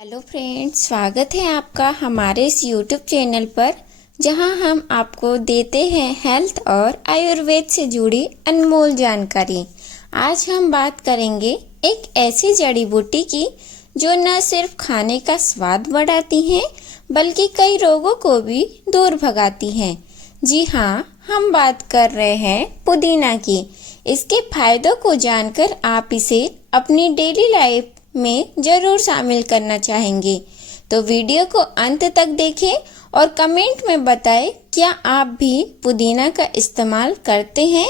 Hello friends, स्वागत है आपका हमारे इस यूट्यूब चैनल पर, जहां हम आपको देते हैं हेल्थ और आयुर्वेद से जुड़ी अनमोल जानकारी। आज हम बात करेंगे एक ऐसी जड़ी बूटी की जो न सिर्फ खाने का स्वाद बढ़ाती है बल्कि कई रोगों को भी दूर भगाती है। जी हाँ, हम बात कर रहे हैं पुदीना की। इसके फायदों को जानकर आप इसे अपनी डेली लाइफ में जरूर शामिल करना चाहेंगे, तो वीडियो को अंत तक देखें और कमेंट में बताएं क्या आप भी पुदीना का इस्तेमाल करते हैं।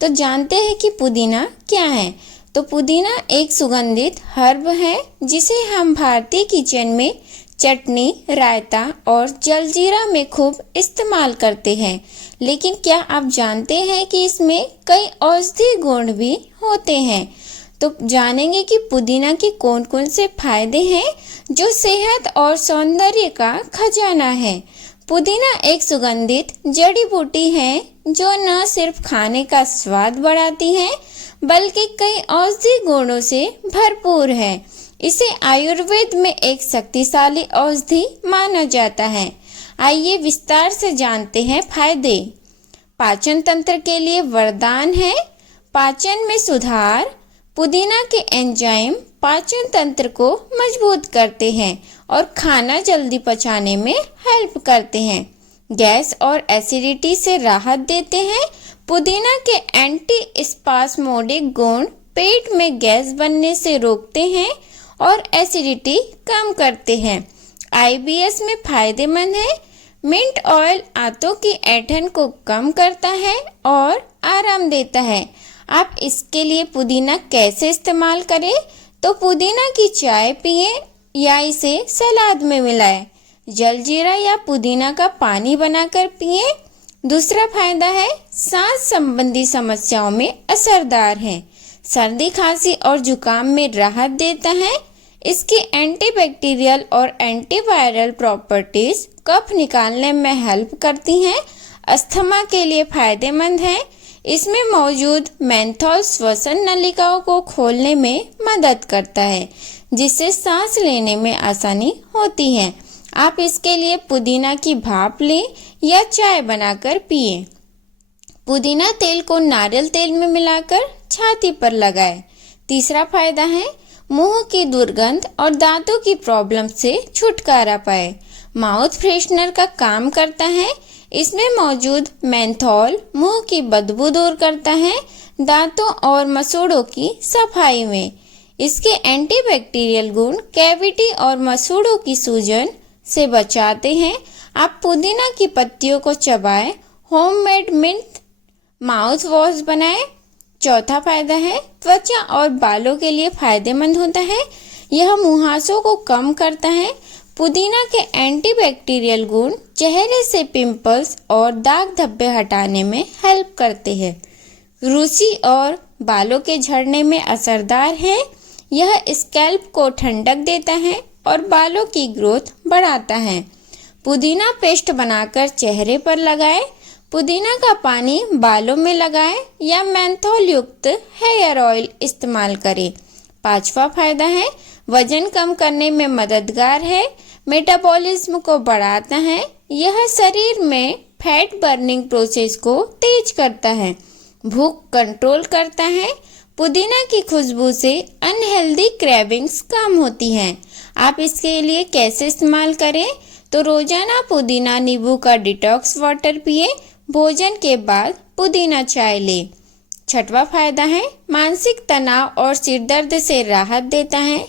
तो जानते हैं कि पुदीना क्या है। तो पुदीना एक सुगंधित हर्ब है जिसे हम भारतीय किचन में चटनी, रायता और जलजीरा में खूब इस्तेमाल करते हैं। लेकिन क्या आप जानते हैं कि इसमें कई औषधीय गुण भी होते हैं। तो जानेंगे कि पुदीना के कौन कौन से फायदे हैं जो सेहत और सौंदर्य का खजाना है। पुदीना एक सुगंधित जड़ी बूटी है जो न सिर्फ खाने का स्वाद बढ़ाती है बल्कि कई औषधीय गुणों से भरपूर है। इसे आयुर्वेद में एक शक्तिशाली औषधि माना जाता है। आइए विस्तार से जानते हैं फायदे। पाचन तंत्र के लिए वरदान है। पाचन में सुधार। पुदीना के एंजाइम पाचन तंत्र को मजबूत करते हैं और खाना जल्दी पचाने में हेल्प करते हैं। गैस और एसिडिटी से राहत देते हैं। पुदीना के एंटी स्पास्मोडिक गुण पेट में गैस बनने से रोकते हैं और एसिडिटी कम करते हैं। आईबीएस में फायदेमंद है। मिंट ऑयल आंतों की ऐंठन को कम करता है और आराम देता है। आप इसके लिए पुदीना कैसे इस्तेमाल करें? तो पुदीना की चाय पिए या इसे सलाद में मिलाएं। जलजीरा या पुदीना का पानी बनाकर पिए। दूसरा फायदा है, सांस संबंधी समस्याओं में असरदार है। सर्दी, खांसी और जुकाम में राहत देता है। इसकी एंटीबैक्टीरियल और एंटीवायरल प्रॉपर्टीज कफ निकालने में हेल्प करती हैं। अस्थमा के लिए फायदेमंद है। इसमें मौजूद मेंथॉल श्वसन नलिकाओं को खोलने में मदद करता है, जिससे सांस लेने में आसानी होती है। आप इसके लिए पुदीना की भाप लें या चाय बनाकर पिए। पुदीना तेल को नारियल तेल में मिलाकर छाती पर लगाएं। तीसरा फायदा है, मुंह की दुर्गंध और दांतों की प्रॉब्लम से छुटकारा पाए। माउथ फ्रेशनर का काम करता है। इसमें मौजूद मेंथॉल मुंह की बदबू दूर करता है, दांतों और मसूड़ों की सफाई में। इसके एंटीबैक्टीरियल गुण कैविटी और मसूड़ों की सूजन से बचाते हैं। आप पुदीना की पत्तियों को चबाएं। होममेड मिंट माउथ वॉश बनाएं। चौथा फायदा है, त्वचा और बालों के लिए फायदेमंद होता है। यह मुहासों को कम करता है। पुदीना के एंटीबैक्टीरियल गुण चेहरे से पिंपल्स और दाग धब्बे हटाने में हेल्प करते हैं। रूसी और बालों के झड़ने में असरदार है। यह स्कैल्प को ठंडक देता है और बालों की ग्रोथ बढ़ाता है। पुदीना पेस्ट बनाकर चेहरे पर लगाएं। पुदीना का पानी बालों में लगाएं या मेंथॉल युक्त हेयर ऑयल इस्तेमाल करें। पांचवा फायदा है, वजन कम करने में मददगार है। मेटाबॉलिज्म को बढ़ाता है। यह शरीर में फैट बर्निंग प्रोसेस को तेज करता है। भूख कंट्रोल करता है। पुदीना की खुशबू से अनहेल्दी क्रेविंग्स कम होती हैं। आप इसके लिए कैसे इस्तेमाल करें? तो रोजाना पुदीना नींबू का डिटॉक्स वाटर पिए। भोजन के बाद पुदीना चाय लें। छठवां फायदा है, मानसिक तनाव और सिरदर्द से राहत देता है।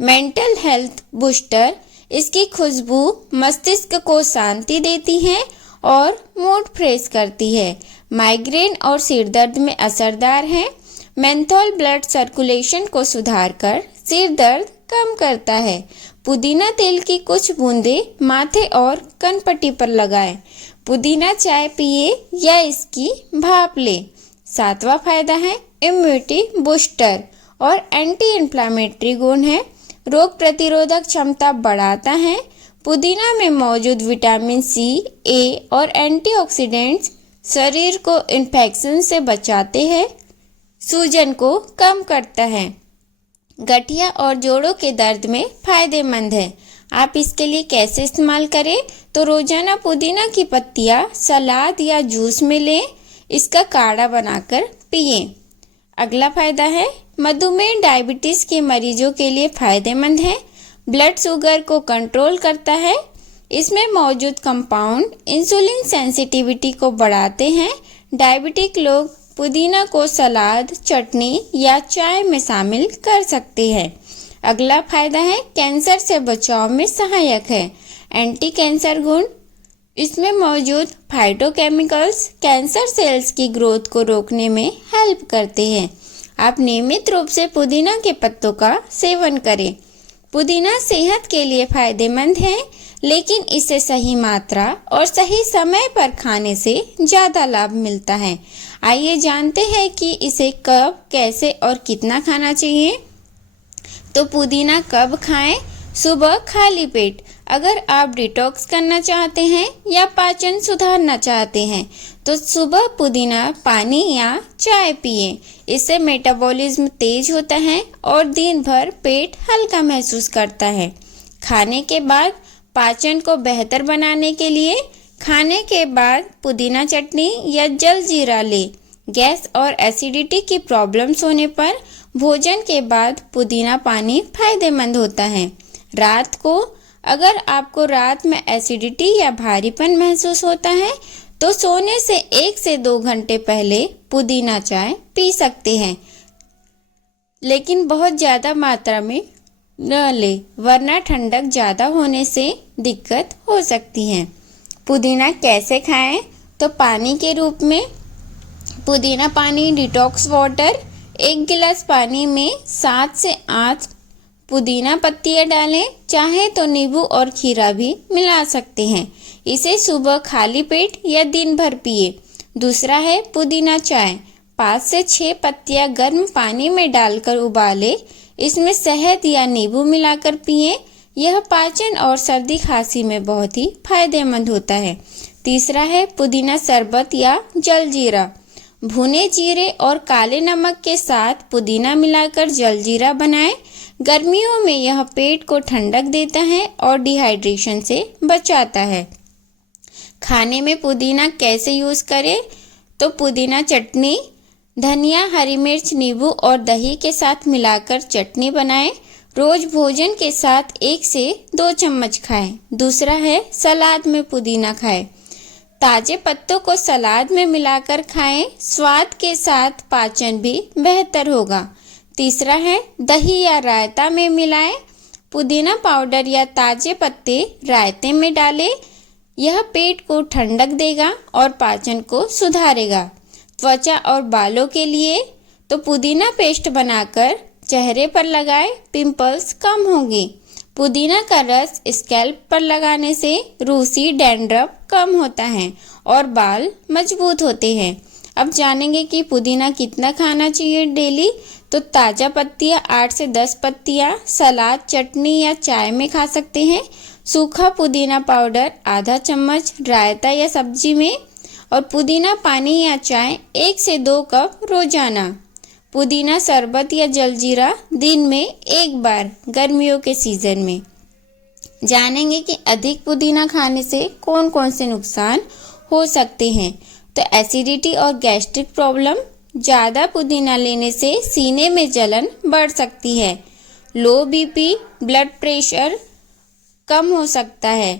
Mental health booster. इसकी खुशबू मस्तिष्क को शांति देती है और मूड फ्रेश करती है। माइग्रेन और सिरदर्द में असरदार है। मेंथॉल ब्लड सर्कुलेशन को सुधार कर सिर दर्द कम करता है। पुदीना तेल की कुछ बूंदें माथे और कनपट्टी पर लगाएं। पुदीना चाय पिए या इसकी भाप लें। सातवां फायदा है, इम्यूनिटी बूस्टर और एंटी इन्फ्लामेटरी गुण है। रोग प्रतिरोधक क्षमता बढ़ाता है। पुदीना में मौजूद विटामिन सी, ए और एंटीऑक्सीडेंट्स शरीर को इन्फेक्शन से बचाते हैं। सूजन को कम करता है। गठिया और जोड़ों के दर्द में फायदेमंद है। आप इसके लिए कैसे इस्तेमाल करें, तो रोजाना पुदीना की पत्तियां सलाद या जूस में लें, इसका काढ़ा बनाकर पिएं। अगला फायदा है मधुमेह डायबिटीज के मरीजों के लिए फायदेमंद है। ब्लड शुगर को कंट्रोल करता है। इसमें मौजूद कंपाउंड इंसुलिन सेंसिटिविटी को बढ़ाते हैं। डायबिटिक लोग पुदीना को सलाद, चटनी या चाय में शामिल कर सकते हैं। अगला फायदा है कैंसर से बचाव में सहायक है। एंटी कैंसर गुण, इसमें मौजूद फाइटोकेमिकल्स कैंसर सेल्स की ग्रोथ को रोकने में हेल्प करते हैं। आप नियमित रूप से पुदीना के पत्तों का सेवन करें। पुदीना सेहत के लिए फायदेमंद है, लेकिन इसे सही मात्रा और सही समय पर खाने से ज़्यादा लाभ मिलता है। आइए जानते हैं कि इसे कब, कैसे और कितना खाना चाहिए। तो पुदीना कब खाएं? सुबह खाली पेट। अगर आप डिटॉक्स करना चाहते हैं या पाचन सुधारना चाहते हैं तो सुबह पुदीना पानी या चाय पिएं। इससे मेटाबॉलिज्म तेज होता है और दिन भर पेट हल्का महसूस करता है। खाने के बाद पाचन को बेहतर बनाने के लिए खाने के बाद पुदीना चटनी या जलजीरा लें। गैस और एसिडिटी की प्रॉब्लम्स होने पर भोजन के बाद पुदीना पानी फायदेमंद होता है। रात को, अगर आपको रात में एसिडिटी या भारीपन महसूस होता है तो सोने से 1 से 2 घंटे पहले पुदीना चाय पी सकते हैं, लेकिन बहुत ज़्यादा मात्रा में न ले, वरना ठंडक ज़्यादा होने से दिक्कत हो सकती है। पुदीना कैसे खाएं? तो पानी के रूप में पुदीना पानी डिटॉक्स वाटर, 1 गिलास पानी में 7 से 8 पुदीना पत्तियां डालें। चाहे तो नींबू और खीरा भी मिला सकते हैं। इसे सुबह खाली पेट या दिन भर पिए। दूसरा है पुदीना चाय। 5 से 6 पत्तियां गर्म पानी में डालकर उबालें। इसमें शहद या नींबू मिलाकर पिएं। यह पाचन और सर्दी खांसी में बहुत ही फायदेमंद होता है। तीसरा है पुदीना शरबत या जलजीरा। भुने जीरे और काले नमक के साथ पुदीना मिलाकर जलजीरा बनाएं। गर्मियों में यह पेट को ठंडक देता है और डिहाइड्रेशन से बचाता है। खाने में पुदीना कैसे यूज़ करें? तो पुदीना चटनी, धनिया, हरी मिर्च, नींबू और दही के साथ मिलाकर चटनी बनाएं। रोज भोजन के साथ 1 से 2 चम्मच खाएं। दूसरा है सलाद में पुदीना खाएं। ताजे पत्तों को सलाद में मिलाकर खाएं। स्वाद के साथ पाचन भी बेहतर होगा। तीसरा है दही या रायता में मिलाएं। पुदीना पाउडर या ताजे पत्ते रायते में डालें। यह पेट को ठंडक देगा और पाचन को सुधारेगा। त्वचा और बालों के लिए तो पुदीना पेस्ट बनाकर चेहरे पर लगाएं, पिंपल्स कम होंगे। पुदीना का रस स्कैल्प पर लगाने से रूसी डैंड्रफ कम होता है और बाल मजबूत होते हैं। अब जानेंगे कि पुदीना कितना खाना चाहिए डेली। तो ताज़ा पत्तियां 8 से 10 पत्तियां सलाद, चटनी या चाय में खा सकते हैं। सूखा पुदीना पाउडर आधा चम्मच रायता या सब्जी में। और पुदीना पानी या चाय 1 से 2 कप रोजाना। पुदीना शरबत या जलजीरा दिन में 1 बार गर्मियों के सीजन में। जानेंगे कि अधिक पुदीना खाने से कौन कौन से नुकसान हो सकते हैं। तो एसिडिटी और गैस्ट्रिक प्रॉब्लम, ज़्यादा पुदीना लेने से सीने में जलन बढ़ सकती है। लो बीपी, ब्लड प्रेशर कम हो सकता है।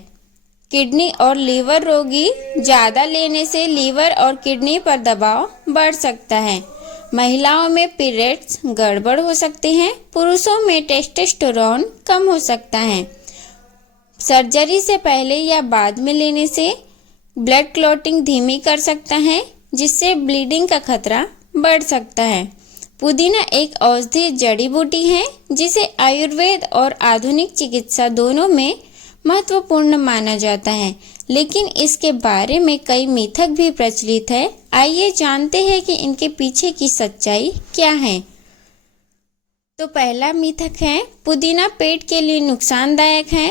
किडनी और लीवर रोगी, ज़्यादा लेने से लीवर और किडनी पर दबाव बढ़ सकता है। महिलाओं में पीरियड्स गड़बड़ हो सकते हैं। पुरुषों में टेस्टोस्टेरोन कम हो सकता है। सर्जरी से पहले या बाद में लेने से ब्लड क्लॉटिंग धीमी कर सकता है, जिससे ब्लीडिंग का खतरा बढ़ सकता है। पुदीना एक औषधीय जड़ी बूटी है जिसे आयुर्वेद और आधुनिक चिकित्सा दोनों में महत्वपूर्ण माना जाता है, लेकिन इसके बारे में कई मिथक भी प्रचलित है। आइए जानते हैं कि इनके पीछे की सच्चाई क्या है। तो पहला मिथक है पुदीना पेट के लिए नुकसानदायक है।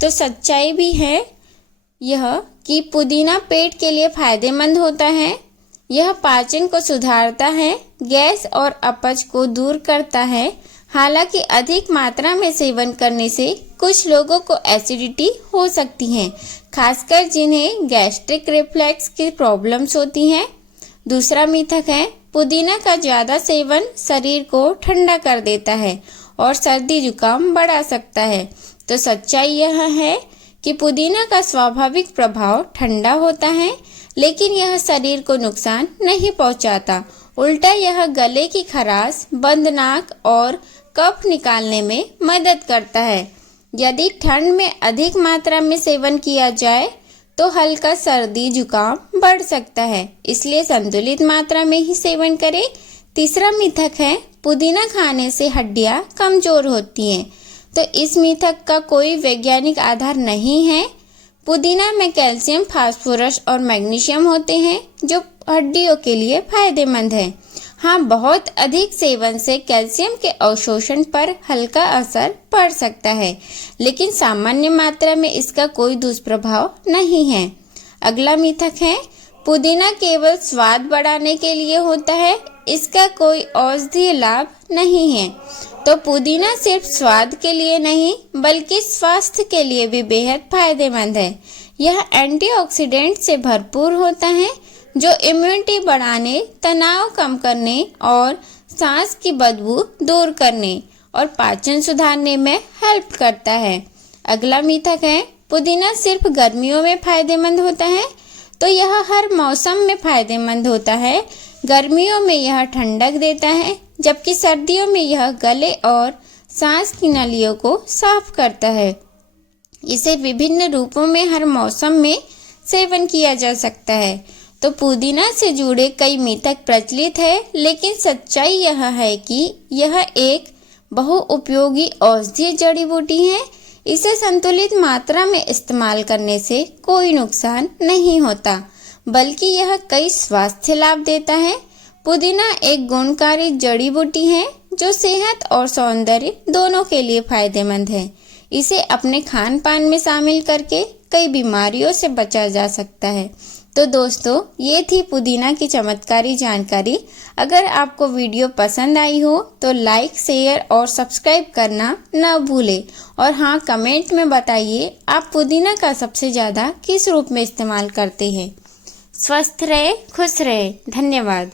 तो सच्चाई भी है यह कि पुदीना पेट के लिए फायदेमंद होता है। यह पाचन को सुधारता है, गैस और अपच को दूर करता है, हालांकि अधिक मात्रा में सेवन करने से कुछ लोगों को एसिडिटी हो सकती है, खासकर जिन्हें गैस्ट्रिक रिफ्लेक्स की प्रॉब्लम्स होती हैं। दूसरा मिथक है, पुदीना का ज़्यादा सेवन शरीर को ठंडा कर देता है और सर्दी जुकाम बढ़ा सकता है। तो सच्चाई यह है कि पुदीना का स्वाभाविक प्रभाव ठंडा होता है, लेकिन यह शरीर को नुकसान नहीं पहुंचाता। उल्टा यह गले की खराश, बंद नाक और कफ निकालने में मदद करता है। यदि ठंड में अधिक मात्रा में सेवन किया जाए तो हल्का सर्दी जुकाम बढ़ सकता है, इसलिए संतुलित मात्रा में ही सेवन करें। तीसरा मिथक है, पुदीना खाने से हड्डियां कमजोर होती हैं। तो इस मिथक का कोई वैज्ञानिक आधार नहीं है। पुदीना में कैल्शियम, फास्फोरस और मैग्नीशियम होते हैं जो हड्डियों के लिए फायदेमंद है। हाँ, बहुत अधिक सेवन से कैल्शियम के अवशोषण पर हल्का असर पड़ सकता है, लेकिन सामान्य मात्रा में इसका कोई दुष्प्रभाव नहीं है। अगला मिथक है, पुदीना केवल स्वाद बढ़ाने के लिए होता है, इसका कोई औषधीय लाभ नहीं है। तो पुदीना सिर्फ स्वाद के लिए नहीं बल्कि स्वास्थ्य के लिए भी बेहद फायदेमंद है। यह एंटीऑक्सीडेंट से भरपूर होता है जो इम्यूनिटी बढ़ाने, तनाव कम करने और सांस की बदबू दूर करने और पाचन सुधारने में हेल्प करता है। अगला मिथक है, पुदीना सिर्फ गर्मियों में फायदेमंद होता है। तो यह हर मौसम में फायदेमंद होता है। गर्मियों में यह ठंडक देता है, जबकि सर्दियों में यह गले और सांस की नलियों को साफ करता है। इसे विभिन्न रूपों में हर मौसम में सेवन किया जा सकता है। तो पुदीना से जुड़े कई मिथक प्रचलित है, लेकिन सच्चाई यह है कि यह एक बहुउपयोगी औषधीय जड़ी बूटी है। इसे संतुलित मात्रा में इस्तेमाल करने से कोई नुकसान नहीं होता, बल्कि यह कई स्वास्थ्य लाभ देता है। पुदीना एक गुणकारी जड़ी बूटी है जो सेहत और सौंदर्य दोनों के लिए फायदेमंद है। इसे अपने खान पान में शामिल करके कई बीमारियों से बचा जा सकता है। तो दोस्तों, ये थी पुदीना की चमत्कारी जानकारी। अगर आपको वीडियो पसंद आई हो तो लाइक, शेयर और सब्सक्राइब करना न भूलें। और हाँ, कमेंट में बताइए आप पुदीना का सबसे ज़्यादा किस रूप में इस्तेमाल करते हैं। स्वस्थ रहे, खुश रहे। धन्यवाद।